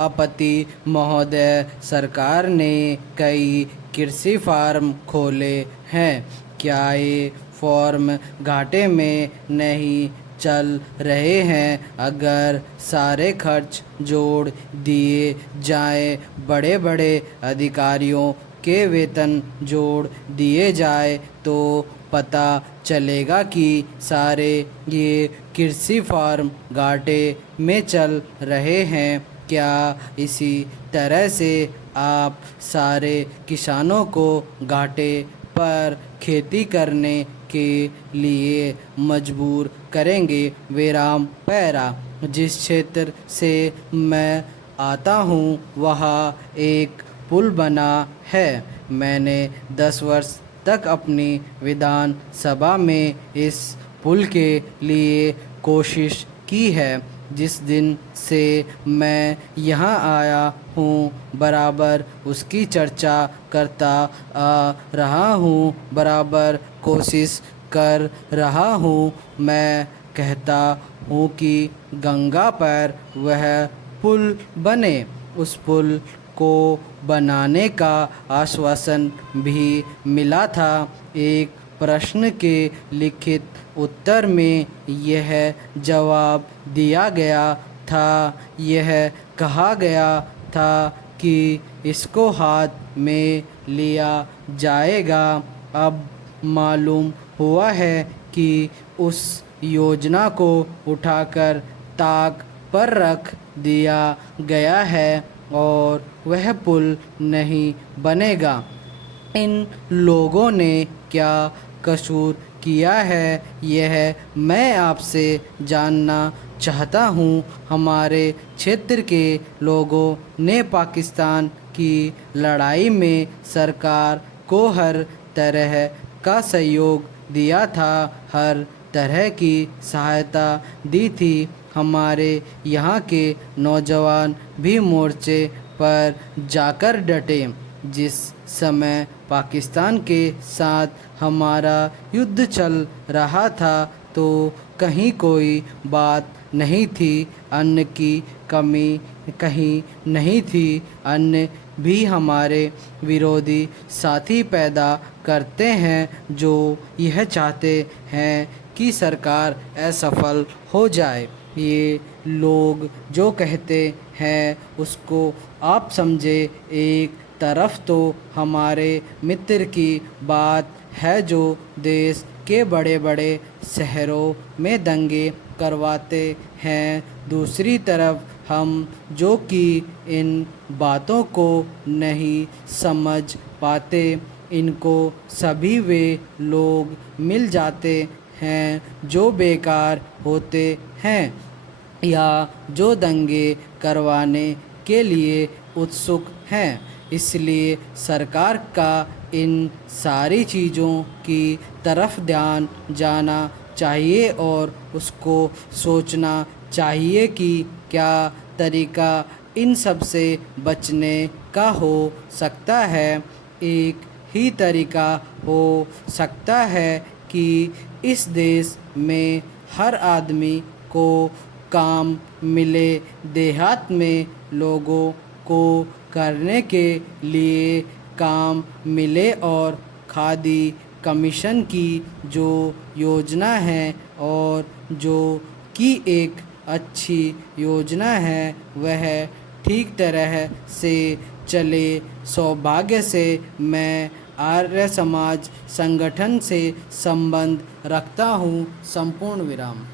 सभापति महोदय, सरकार ने कई कृषि फार्म खोले हैं। क्या ये फार्म घाटे में नहीं चल रहे हैं? अगर सारे खर्च जोड़ दिए जाएं, बड़े बड़े अधिकारियों के वेतन जोड़ दिए जाए तो पता चलेगा कि सारे ये कृषि फार्म घाटे में चल रहे हैं। क्या इसी तरह से आप सारे किसानों को घाटे पर खेती करने के लिए मजबूर करेंगे? विराम पैरा। जिस क्षेत्र से मैं आता हूँ वहाँ एक पुल बना है। मैंने 10 वर्ष तक अपनी विधान सभा में इस पुल के लिए कोशिश की है। जिस दिन से मैं यहाँ आया हूँ बराबर उसकी चर्चा करता आ रहा हूँ, बराबर कोशिश कर रहा हूँ। मैं कहता हूँ कि गंगा पर वह पुल बने। उस पुल को बनाने का आश्वासन भी मिला था। एक प्रश्न के लिखित उत्तर में यह जवाब दिया गया था, यह कहा गया था कि इसको हाथ में लिया जाएगा। अब मालूम हुआ है कि उस योजना को उठाकर ताक पर रख दिया गया है और वह पुल नहीं बनेगा। इन लोगों ने क्या कसूर किया है, यह मैं आपसे जानना चाहता हूँ। हमारे क्षेत्र के लोगों ने पाकिस्तान की लड़ाई में सरकार को हर तरह का सहयोग दिया था, हर तरह की सहायता दी थी। हमारे यहाँ के नौजवान भी मोर्चे पर जाकर डटे। जिस समय पाकिस्तान के साथ हमारा युद्ध चल रहा था तो कहीं कोई बात नहीं थी, अन्न की कमी कहीं नहीं थी। अन्न भी हमारे विरोधी साथी पैदा करते हैं जो यह चाहते हैं कि सरकार असफल हो जाए। ये लोग जो कहते हैं उसको आप समझे। एक तरफ तो हमारे मित्र की बात है जो देश के बड़े बड़े शहरों में दंगे करवाते हैं, दूसरी तरफ हम जो कि इन बातों को नहीं समझ पाते, इनको सभी वे लोग मिल जाते हैं जो बेकार होते हैं या जो दंगे करवाने के लिए उत्सुक हैं। इसलिए सरकार का इन सारी चीज़ों की तरफ ध्यान जाना चाहिए और उसको सोचना चाहिए कि क्या तरीका इन सब से बचने का हो सकता है। एक ही तरीका हो सकता है कि इस देश में हर आदमी को काम मिले, देहात में लोगों को करने के लिए काम मिले और खादी कमीशन की जो योजना है और जो कि एक अच्छी योजना है वह ठीक तरह से चले। सौभाग्य से मैं आर्य समाज संगठन से संबंध रखता हूँ। संपूर्ण विराम।